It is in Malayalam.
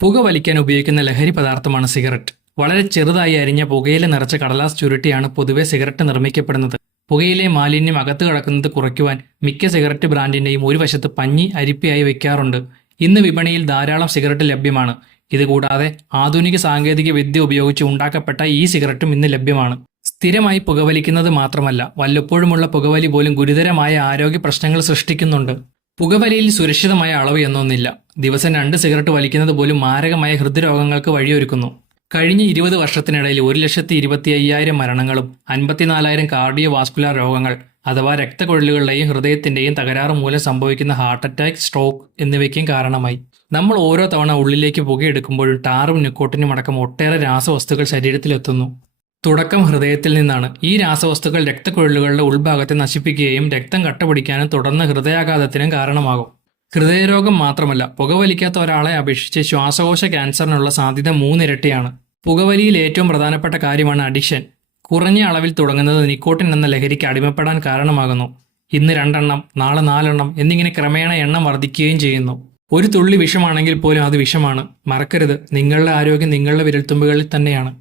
പുക വലിക്കാൻ ഉപയോഗിക്കുന്ന ലഹരി പദാർത്ഥമാണ് സിഗരറ്റ്. വളരെ ചെറുതായി അരിഞ്ഞ പുകയില നിറച്ച കടലാസ് ചുരുട്ടിയാണ് പൊതുവെ സിഗരറ്റ് നിർമ്മിക്കപ്പെടുന്നത്. പുകയിലെ മാലിന്യം അകത്ത് കടക്കുന്നത് കുറയ്ക്കുവാൻ മിക്ക സിഗരറ്റ് ബ്രാൻഡിന്റെയും ഒരു വശത്ത് പഞ്ഞി അരിപ്പയായി വയ്ക്കാറുണ്ട് ഇന്ന് വിപണിയിൽ ധാരാളം സിഗരറ്റ് ലഭ്യമാണ്. ഇതുകൂടാതെ ആധുനിക സാങ്കേതിക വിദ്യ ഉപയോഗിച്ച് ഉണ്ടാക്കപ്പെട്ട ഈ സിഗരറ്റും ഇന്ന് ലഭ്യമാണ്. സ്ഥിരമായി പുകവലിക്കുന്നത് മാത്രമല്ല വല്ലപ്പോഴുമുള്ള പുകവലി പോലും ഗുരുതരമായ ആരോഗ്യ പ്രശ്നങ്ങൾ സൃഷ്ടിക്കുന്നുണ്ട്. പുകവലിയിൽ സുരക്ഷിതമായ അളവ് എന്നൊന്നില്ല. ദിവസം രണ്ട് സിഗരറ്റ് വലിക്കുന്നത് പോലും മാരകമായ ഹൃദ്രോഗങ്ങൾക്ക് വഴിയൊരുക്കുന്നു. കഴിഞ്ഞ ഇരുപത് വർഷത്തിനിടയിൽ ഒരു ലക്ഷത്തി ഇരുപത്തി അയ്യായിരം മരണങ്ങളും അൻപത്തിനാലായിരം കാർഡിയോ വാസ്കുലാർ രോഗങ്ങൾ അഥവാ രക്തക്കൊഴലുകളുടെയും ഹൃദയത്തിന്റെയും തകരാറ് മൂലം സംഭവിക്കുന്ന ഹാർട്ട് അറ്റാക്ക് സ്ട്രോക്ക് എന്നിവയ്ക്കും കാരണമായി. നമ്മൾ ഓരോ തവണ ഉള്ളിലേക്ക് പുകയെടുക്കുമ്പോഴും ടാറും നിക്കോട്ടിനും അടക്കം ഒട്ടേറെ രാസവസ്തുക്കൾ ശരീരത്തിലെത്തുന്നു. തുടക്കം ഹൃദയത്തിൽ നിന്നാണ്. ഈ രാസവസ്തുക്കൾ രക്തക്കുഴലുകളുടെ ഉൾഭാഗത്തെ നശിപ്പിക്കുകയും രക്തം കട്ടപിടിക്കാനും തുടർന്ന് ഹൃദയാഘാതത്തിനും കാരണമാകും. ഹൃദയരോഗം മാത്രമല്ല പുകവലിക്കാത്ത ഒരാളെ അപേക്ഷിച്ച് ശ്വാസകോശ ക്യാൻസറിനുള്ള സാധ്യത മൂന്നിരട്ടിയാണ്. പുകവലിയിൽ ഏറ്റവും പ്രധാനപ്പെട്ട കാര്യമാണ് അഡിക്ഷൻ. കുറഞ്ഞ അളവിൽ തുടങ്ങുന്നത് നിക്കോട്ടിൻ എന്ന ലഹരിക്ക് അടിമപ്പെടാൻ കാരണമാകുന്നു. ഇന്ന് രണ്ടെണ്ണം നാളെ നാലെണ്ണം എന്നിങ്ങനെ ക്രമേണ എണ്ണം വർദ്ധിക്കുകയും ചെയ്യുന്നു. ഒരു തുള്ളി വിഷമാണെങ്കിൽ പോലും അത് വിഷമാണ്. മറക്കരുത്. നിങ്ങളുടെ ആരോഗ്യം നിങ്ങളുടെ വിരൽത്തുമ്പുകളിൽ തന്നെയാണ്.